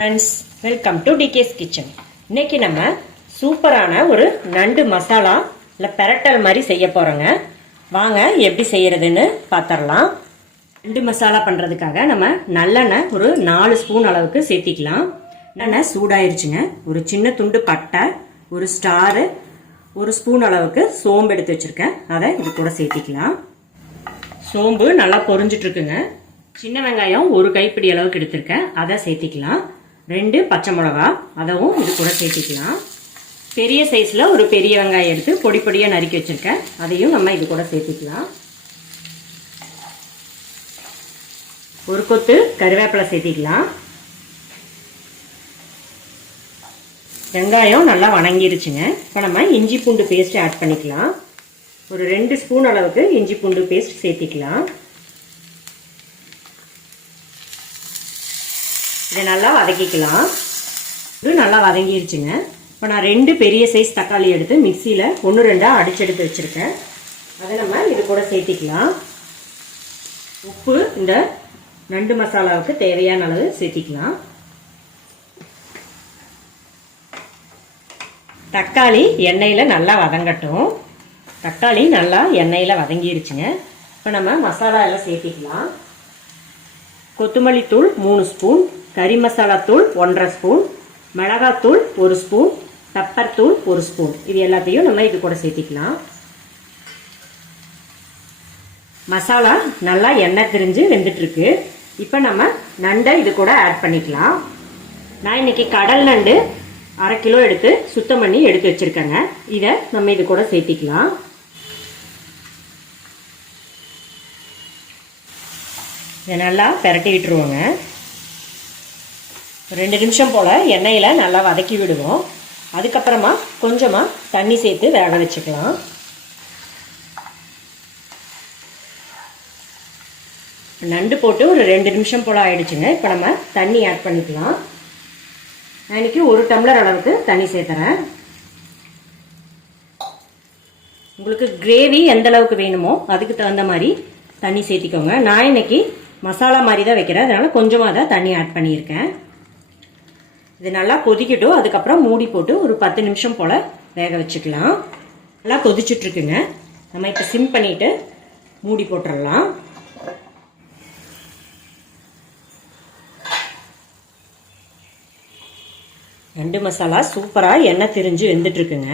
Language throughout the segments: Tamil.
Friends welcome to DK's kitchen இன்னைக்கு நம்ம சூப்பரான ஒரு நண்டு மசாலா இல்லை பெரட்டல் மாதிரி செய்ய போகிறோங்க வாங்க எப்படி செய்கிறதுன்னு பார்த்துடலாம் நண்டு மசாலா பண்ணுறதுக்காக நம்ம நல்லெண்ணெய் ஒரு நாலு ஸ்பூன் அளவுக்கு சேர்த்திக்கலாம். நல்லெண்ணெய் சூடாயிருச்சுங்க. ஒரு சின்ன துண்டு பட்டை ஒரு ஸ்டாரு ஒரு ஸ்பூன் அளவுக்கு சோம்பு எடுத்து வச்சுருக்கேன். அதை இது கூட சேர்த்திக்கலாம். சோம்பு நல்லா பொறிஞ்சிட்ருக்குங்க சின்ன வெங்காயம் ஒரு கைப்பிடி அளவுக்கு எடுத்திருக்கேன். அதை சேர்த்திக்கலாம். ரெண்டு பச்சை மிளகா அதவும் இது கூட சேர்த்திக்கலாம். பெரிய சைஸில் ஒரு பெரிய வெங்காயம் எடுத்து பொடி பொடியாக நறுக்கி வச்சுருக்கேன். அதையும் நம்ம இது கூட சேர்த்திக்கலாம். ஒரு கொத்து கருவேப்பிலை சேர்த்திக்கலாம். வெங்காயம் நல்லா வணங்கிருச்சுங்க. இப்போ நம்ம இஞ்சி பூண்டு பேஸ்ட் ஆட் பண்ணிக்கலாம். ஒரு ரெண்டு ஸ்பூன் அளவுக்கு இஞ்சி பூண்டு பேஸ்ட் சேர்த்திக்கலாம். இதை நல்லா வதக்கிக்கலாம். இது நல்லா வதங்கிருச்சுங்க. இப்போ நான் ரெண்டு பெரிய சைஸ் தக்காளி எடுத்து மிக்சியில் ஒன்று ரெண்டாக அடிச்செடுத்து வச்சுருக்கேன். அதை நம்ம இது கூட சேர்த்திக்கலாம். உப்பு இந்த நண்டு மசாலாவுக்கு தேவையான அளவு சேர்த்திக்கலாம். தக்காளி எண்ணெயில் நல்லா வதங்கட்டும். தக்காளி நல்லா எண்ணெயில் வதங்கிருச்சுங்க. இப்போ நம்ம மசாலா எல்லாம் சேர்த்திக்கலாம். கொத்தமல்லி தூள் மூணு ஸ்பூன். கறி மசாலா தூள் ஒன்றரை ஸ்பூன் மிளகாத்தூள் ஒரு ஸ்பூன் பெப்பர் தூள் ஒரு ஸ்பூன். இது எல்லாத்தையும் நம்ம இது கூட சேர்த்திக்கலாம். மசாலா நல்லா எண்ணெய் திரிஞ்சு வெந்துட்டுருக்கு. இப்போ நம்ம நண்டை இது கூட ஆட் பண்ணிக்கலாம். நான் இன்னைக்கு கடல் நண்டு அரை கிலோ எடுத்து சுத்தம் பண்ணி எடுத்து வச்சுருக்கேங்க. இதை நம்ம இது கூட சேர்த்திக்கலாம். இதை நல்லா பெரட்டி விட்டுருவோங்க ரெண்டு நிமிஷம் போல் எண்ணெயில் நல்லா வதக்கி விடுவோம். அதுக்கப்புறமா கொஞ்சமாக தண்ணி சேர்த்து வேக வச்சுக்கலாம். நண்டு போட்டு ஒரு ரெண்டு நிமிஷம் போல் ஆயிடுச்சுங்க. இப்போ நம்ம தண்ணி ஆட் பண்ணிக்கலாம். நான் இன்னைக்கு ஒரு டம்ளர் அளவுக்கு தண்ணி சேர்த்துறேன். உங்களுக்கு கிரேவி எந்த அளவுக்கு வேணுமோ அதுக்கு தகுந்த மாதிரி தண்ணி சேர்த்திக்கோங்க. நான் இன்னைக்கு மசாலா மாதிரி தான் வைக்கிறேன். அதனால் கொஞ்சமாக தான் தண்ணி ஆட் பண்ணியிருக்கேன். இது நல்லா கொதிக்கட்டும். அதுக்கப்புறம் மூடி போட்டு ஒரு பத்து நிமிஷம் போல் வேக வச்சுக்கலாம். நல்லா கொதிச்சுட்ருக்குங்க நம்ம இப்போ சிம் பண்ணிவிட்டு மூடி போட்டுடலாம் நண்டு மசாலா சூப்பராக எண்ணெய் திரிஞ்சு வெந்துட்டுருக்குங்க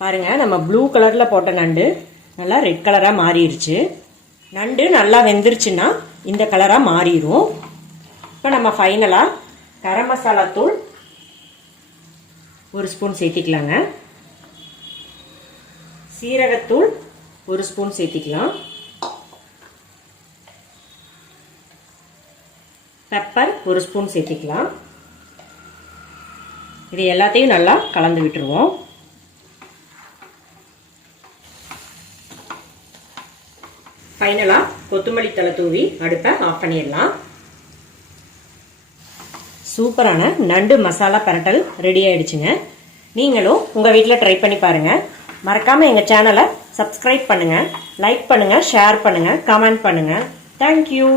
பாருங்கள் நம்ம ப்ளூ கலரில் போட்ட நண்டு நல்லா ரெட் கலராக மாறிடுச்சு. நண்டு நல்லா வெந்துருச்சுன்னா இந்த கலராக மாறிடும் இப்போ நம்ம ஃபைனலாக கரம் மசாலா தூள் ஒரு ஸ்பூன் சேர்த்திக்கலாங்க. சீரகத்தூள் ஒரு ஸ்பூன் சேர்த்திக்கலாம். பெப்பர் ஒரு ஸ்பூன் சேர்த்திக்கலாம். இது எல்லாத்தையும் நல்லா கலந்து விட்டுருவோம். ஃபைனலாக கொத்தமல்லி தலை தூவி அடுப்பை ஆஃப் பண்ணிடலாம். சூப்பரான நண்டு மசாலா பரட்டல் ரெடி ஆயிடுச்சுங்க. நீங்களும் உங்கள் வீட்டில் ட்ரை பண்ணி பாருங்கள் மறக்காமல் எங்கள் சேனலை சப்ஸ்கிரைப் பண்ணுங்கள் லைக் பண்ணுங்கள் ஷேர் பண்ணுங்கள் கமெண்ட் பண்ணுங்கள் தேங்க்யூ